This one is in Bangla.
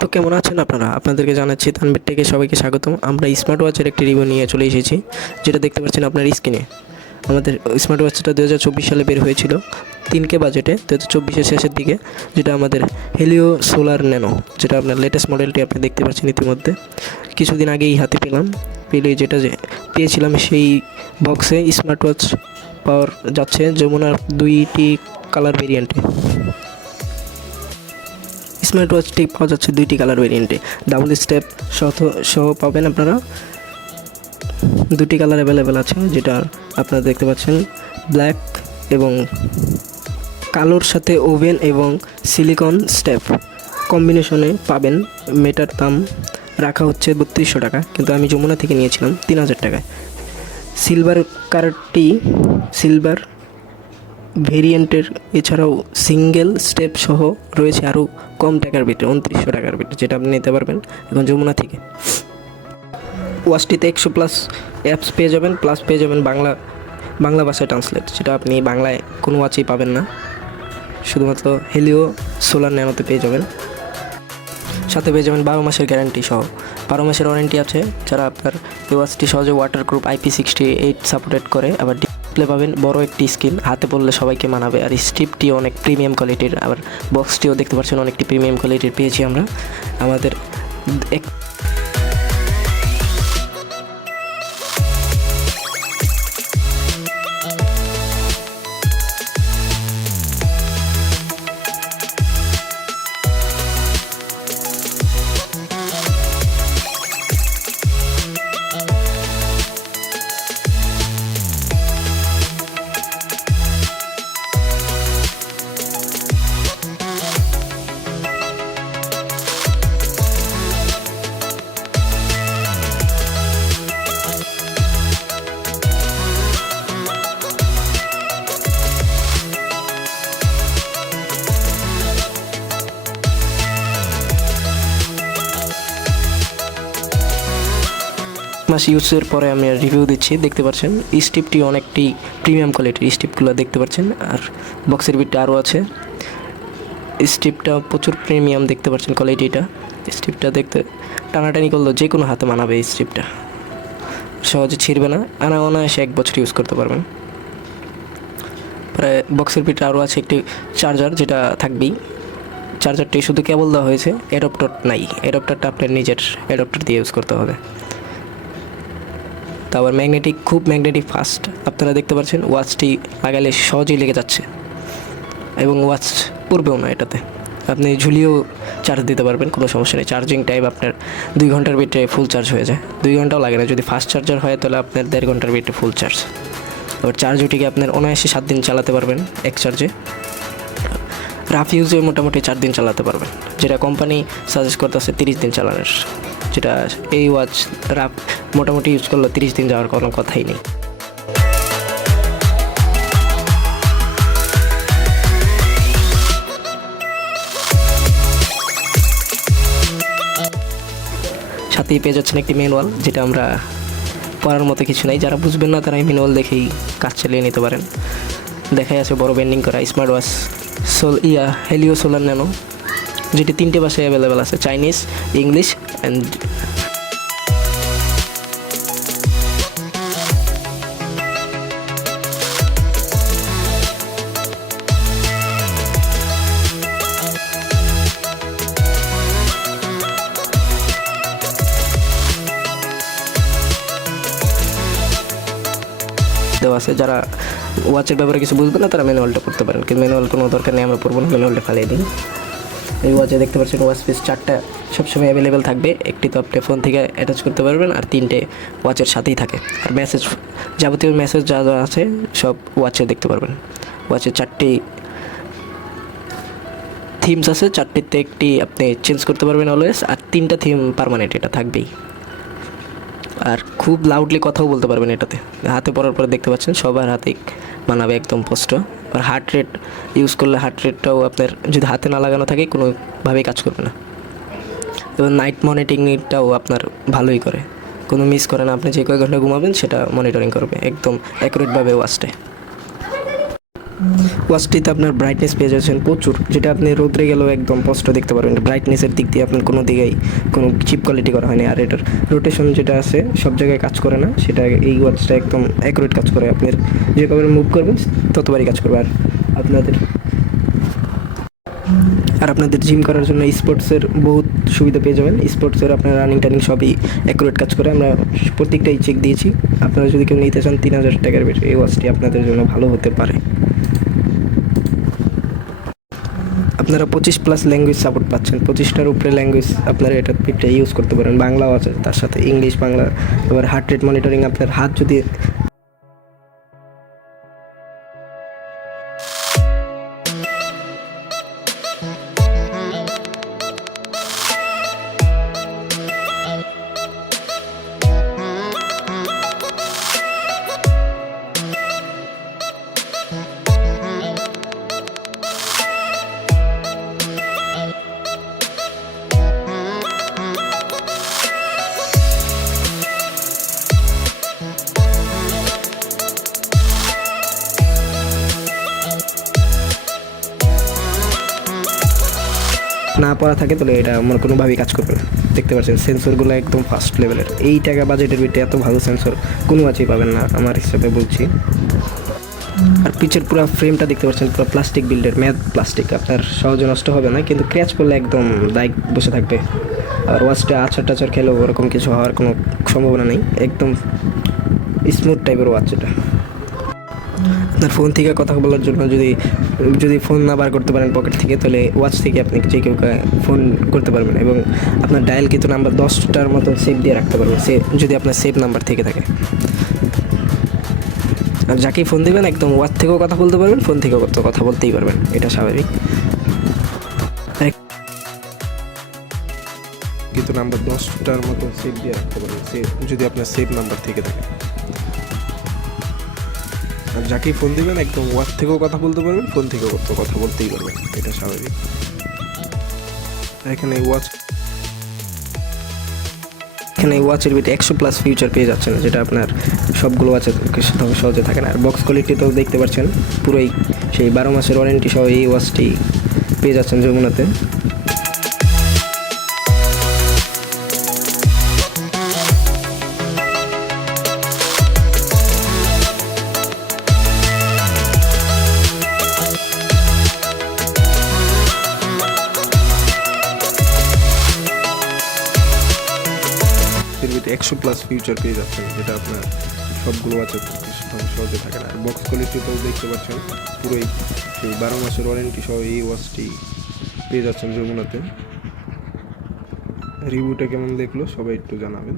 তো কেমন আছেন আপনারা? আপনাদেরকে জানাচ্ছি তানভীর টেকে সবাইকে স্বাগতম। আমরা স্মার্ট ওয়াচের একটি রিভিউ নিয়ে চলে এসেছি, যেটা দেখতে পাচ্ছেন আপনার স্ক্রিনে। আমাদের স্মার্ট ওয়াচটা 2024 সালে বের হয়েছিল 3K বাজেটে, 2024-এর শেষের দিকে, যেটা আমাদের হেলিও সোলার ন্যানো, যেটা আপনার লেটেস্ট মডেলটি আপনি দেখতে পাচ্ছেন ইতিমধ্যে। কিছুদিন আগেই হাতে পেলে যেটা পেয়েছিলাম সেই বক্সে স্মার্ট ওয়াচ পাওয়ার যাচ্ছে যমুনার 2টি কালার ভেরিয়েন্টে। স্মার্ট ওয়াচটি পাওয়া যাচ্ছে 2টি কালার ভেরিয়েন্টে, ডাবল স্টেপ সহ পাবেন আপনারা। 2টি কালার অ্যাভেলেবেল আছে, যেটা আপনারা দেখতে পাচ্ছেন ব্ল্যাক এবং কালোর সাথে ওভেন এবং সিলিকন স্টেপ কম্বিনেশনে পাবেন। মেটার দাম রাখা হচ্ছে 3200 টাকা, কিন্তু আমি যমুনা থেকে নিয়েছিলাম 3000 টাকায়। সিলভার ভেরিয়েন্টের এছাড়াও সিঙ্গেল স্টেপ সহ রয়েছে আরও কম টাকার ভিতরে, 2900 টাকার ভিতরে, যেটা আপনি নিতে পারবেন এখন যমুনা থেকে। ওয়াচটিতে 100+ অ্যাপস পেয়ে যাবেন, প্লাস পেয়ে যাবেন বাংলা ভাষায় ট্রান্সলেট, যেটা আপনি বাংলায় কোনো ওয়াচেই পাবেন না, শুধুমাত্র হেলিও সোলার ন্যানোতে পেয়ে যাবেন। সাথে পেয়ে যাবেন 12 মাসের গ্যারান্টি সহ। 12 মাসের ওয়ারেন্টি আছে, যারা আপনার এই ওয়াচটি সহজে ওয়াটারপ্রুফ IP68 সাপোর্টেড করে। আবার ডিসপ্লে পাবেন বড় একটি স্ক্রিন, হাতে পড়লে সবাইকে মানাবে। আর স্ট্রিপটি অনেক প্রিমিয়াম কোয়ালিটির, আবার বক্সটিও দেখতে পাচ্ছেন অনেকটি প্রিমিয়াম কোয়ালিটির পেয়েছি আমরা। আমাদের মাস ইউজের পরে আমি রিভিউ দিচ্ছি, দেখতে পাচ্ছেন স্ট্রিপটি অনেকটি প্রিমিয়াম কোয়ালিটির, স্ট্রিপগুলো দেখতে পাচ্ছেন। আর বক্সের বিটটা আরও আছে, স্ট্রিপটা প্রচুর প্রিমিয়াম দেখতে পাচ্ছেন কোয়ালিটিটা। স্ট্রিপটা দেখতে টানাটানি করলেও যে কোনো হাতে মানাবে, এই স্ট্রিপটা সহজে ছিঁড়বে না, অনায়াসে 1 বছর ইউজ করতে পারবেন। প্রায় বক্সের বিটটা আরও আছে একটি চার্জার, যেটা থাকবেই। চার্জারটি শুধু কেবল দেওয়া হয়েছে, অ্যাডাপ্টার নাই, অ্যাডাপ্টারটা আপনার নিজের অ্যাডাপ্টার দিয়ে ইউজ করতে হবে। তারপর খুব ম্যাগনেটিক ফাস্ট, আপনারা দেখতে পাচ্ছেন ওয়াচটি লাগালে সহজেই লেগে যাচ্ছে এবং ওয়াচ পড়বেও না। এটাতে আপনি ঝুলিয়েও চার্জ দিতে পারবেন, কোনো সমস্যা নেই। চার্জিং টাইম আপনার 2 ঘন্টার ভিতরে ফুল চার্জ হয়ে যায়, 2 ঘন্টাও লাগে না। যদি ফাস্ট চার্জার হয় তাহলে আপনার 1.5 ঘন্টার ভিতরে ফুল চার্জ। এবার চার্জ উঠিকে আপনার অনায়াসে 7 দিন চালাতে পারবেন এক চার্জে। রাফ ইউজে মোটামুটি 4 দিন চালাতে পারবেন, যেটা কোম্পানি সাজেস্ট করতেছে 30 দিন চালানোর, যেটা এই ওয়াচ রাফ মোটামুটি ইউজ করলে 30 দিন যাওয়ার কোনো কথাই নেই। সাথেই পেয়ে যাচ্ছেন একটি ম্যানুয়াল, যেটা আমরা পড়ার মতো কিছু নাই, যারা বুঝবেন না তারা এই ম্যানুয়াল দেখেই কাজ চালিয়ে নিতে পারেন। দেখাই আছে বড় ব্যান্ডিং করা smart watch Helio solar nano, যেটি 3টে ভাষায় অ্যাভেলেবেল আছে, চাইনিজ, ইংলিশ অ্যান্ড দেওয়া আছে। যারা ওয়াচের ব্যাপারে কিছু বুঝবে না তারা ম্যানুয়ালটা পড়তে পারেন, কিন্তু ম্যানুয়াল কোনো দরকার নেই, আমরা পড়বো না, ম্যানুয়ালটা ফালিয়ে দিই। এই ওয়াচে দেখতে পাচ্ছেন ওয়াচ পিস 4টা সবসময় অ্যাভেলেবেল থাকবে, একটি তো আপনি ফোন থেকে অ্যাটাচ করতে পারবেন, আর 3টে ওয়াচের সাথেই থাকে। আর যাবতীয় মেসেজ যা যা আছে সব ওয়াচে দেখতে পারবেন। ওয়াচে 4টি থিমস আছে, 4টিতে একটি আপনি চেঞ্জ করতে পারবেন অলওয়েজ, আর 3টা থিম পার্মানেন্ট, এটা থাকবেই। আর খুব লাউডলি কথাও বলতে পারবেন এটাতে। হাতে পরার পরে দেখতে পাচ্ছেন সবার হাতেই মানাবে একদম স্পষ্ট। আর হার্ট রেট ইউজ করলে হার্ট রেটটাও আপনার যদি হাতে না লাগানো থাকে কোনোভাবেই কাজ করবে না। এবং নাইট মনিটরিংটাও আপনার ভালোই করে, কোনো মিস করে না। আপনি যে কয় ঘন্টা ঘুমাবেন সেটা মনিটরিং করবে একদম অ্যাকুরেটভাবে ওয়াচটায়। ওয়াচটিতে আপনার ব্রাইটনেস পেয়ে যাচ্ছেন প্রচুর, যেটা আপনি রোদ্রে গেলেও একদম স্পষ্ট দেখতে পারবেন। ব্রাইটনেসের দিক দিয়ে আপনার কোনো দিকেই কোনো চিপ কোয়ালিটি করা হয়নি। আর এটার রোটেশন যেটা আছে সব জায়গায় কাজ করে না, সেটা এই ওয়াচটা একদম অ্যাকুরেট কাজ করে। আপনার যে কবে মুভ করবেন ততবারই কাজ করবে। আপনাদের জিম করার জন্য স্পোর্টসের বহুত সুবিধা পেয়ে যাবেন। স্পোর্টসের আপনার রানিং টানিং সবই অ্যাকুরেট কাজ করে। আমরা প্রত্যেকটাই চেক দিয়েছি। আপনারা যদি কেউ নিতে চান 3000 টাকার বেশি, এই ওয়াচটি আপনাদের জন্য ভালো হতে পারে। আপনারা 25+ ল্যাঙ্গুয়েজ সাপোর্ট পাচ্ছেন, 25টার উপরে ল্যাঙ্গুয়েজ আপনারা এটার পিঠে ইউজ করতে পারেন। বাংলাও আছে তার সাথে, ইংলিশ, বাংলা। এবার হার্ট রেট মনিটরিং, আপনার হাত যদি না পড়া থাকে তাহলে এটা আমার কোনোভাবেই কাজ করবে না। দেখতে পাচ্ছেন সেন্সরগুলো একদম ফার্স্ট লেভেলের। এই টাকা বাজেটের ভিতরে এত ভালো সেন্সর কোনো ওয়াচেই পাবেন না আমার হিসাবে বলছি। আর পিচের পুরো ফ্রেমটা দেখতে পাচ্ছেন, পুরো প্লাস্টিক বিল্ডের, ম্যাট প্লাস্টিক। আপনার সহজে নষ্ট হবে না, কিন্তু ক্র্যাচ করলে একদম দাগ বসে থাকবে। আর ওয়াচটা আছাড় টাছাড় খেলেও ওরকম কিছু হওয়ার কোনো সম্ভাবনা নেই। একদম স্মুথ টাইপের ওয়াচ এটা। আপনার ফোন থেকে কথা বলার জন্য যদি ফোন না বার করতে পারেন পকেট থেকে, তাহলে ওয়াচ থেকে আপনি যে কেউ ফোন করতে পারবেন। এবং আপনার ডায়াল কিন্তু নাম্বার 10টার মতো সেভ দিয়ে রাখতে পারবেন, যদি আপনার সেভ নাম্বার থেকে থাকে। আর যাকেই ফোন দেবেন একদম ওয়াচ থেকেও কথা বলতে পারবেন, ফোন থেকেও কথা বলতেই পারবেন, এটা স্বাভাবিক। কিন্তু নাম্বার 10টার মতো সেভ দিয়ে রাখতে পারবেন, যদি আপনার সেভ নাম্বার থেকে থাকে। আর যাকেই ফোন দিবেন একদম ওয়াচ থেকেও কথা বলতে পারবেন, ফোন থেকেও কথা বলতেই পারবেন, এটা স্বাভাবিক। এখানে ওয়াচের ভিতরে 100+ ফিচার পেয়ে যাচ্ছেন, যেটা আপনার সবগুলো ওয়াচের সহজে থাকে না। আর বক্স কোয়ালিটিতেও দেখতে পাচ্ছেন পুরোই সেই 12 মাসের ওয়ারেন্টি সহ এই ওয়াচটি পেয়ে যাচ্ছেন যমুনাতে। এর ভিতরে 100+ ফিচার পেয়ে যাচ্ছেন, যেটা আপনার সবগুলো আছে সহজে থাকে না। আর বক্স কোয়ালিটিতেও দেখতে পাচ্ছেন পুরোই সেই 12 মাসের ওয়ারেন্টি সহ এই ওয়াচটি পেয়ে যাচ্ছেন যমুনাতে। রিভিউটা কেমন দেখলো সবাই একটু জানাবেন।